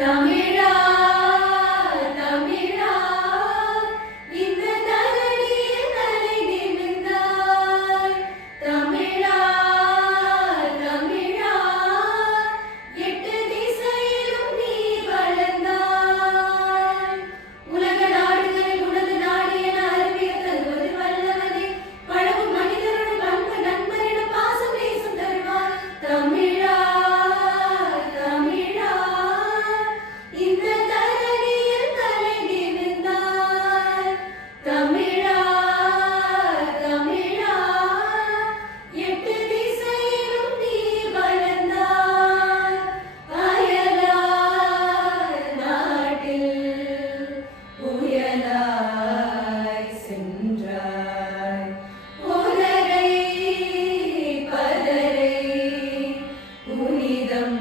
தமிழா தமிழா இந்த தரணியில் தலை நிமிர்ந்தாய். தமிழா தமிழா எட்டு திசையிலும் நீ வளர்ந்தாய். உலக நாடுகளில் உனது நாடு என அறிவியல் தருவது வல்லவனே. பழகும் மனிதருடன் பண்பு நண்பரிட பாசம் நேசம் தருவார். தமிழா தமிழா இந்த தரணியில் தலை நிமிர்ந்தாய். தமிழா தமிழா எட்டு திசையிலும் நீ வளர்ந்தாய். அயலார் நாட்டில் புயலாய் சென்றாய். புதரை பதரை புனிதம்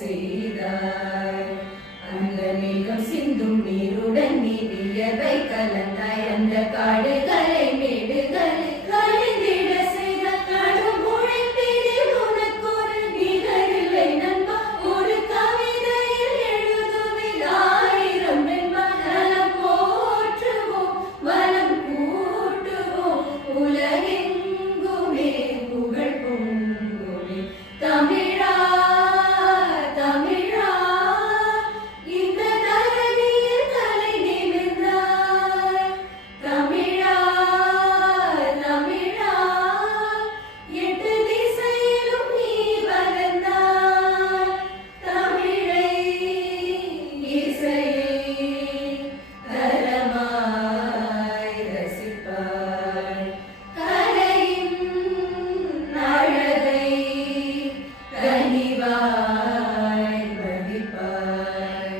செய்தாய். அந்த மேகம் சிந்தும் நீருடன் நீ வியர்வை கலந்தாய். அந்த காடுகளை மேடுகளை கழிந்திட செய்த கடும் உழைப்பினில் உனக்கொரு நிகரில்லை நண்பா. ஒரு கவிதையில் எழுதுவில் 1000 வெண்பா. நலம் போற்றுவோம் வளம் கூட்டுவோம் உலகெங்குமே புகழ் பொங்குமே. தமிழா தமிழா இந்த தரணியில் தலை நிமிர்ந்தாய். தமிழா தமிழா எட்டு திசையிலும் நீ வளர்ந்தாய். தமிழை இசையை தரமாய் ரசிப்பாய். கலையின் அழகை கனிவாய் மதிப்பாய்.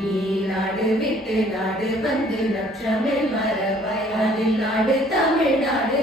நீ நாடு விட்டு நாடு வந்து நற்றமிழ் மரபாய். அதில் நாடு தமிழ்நாடு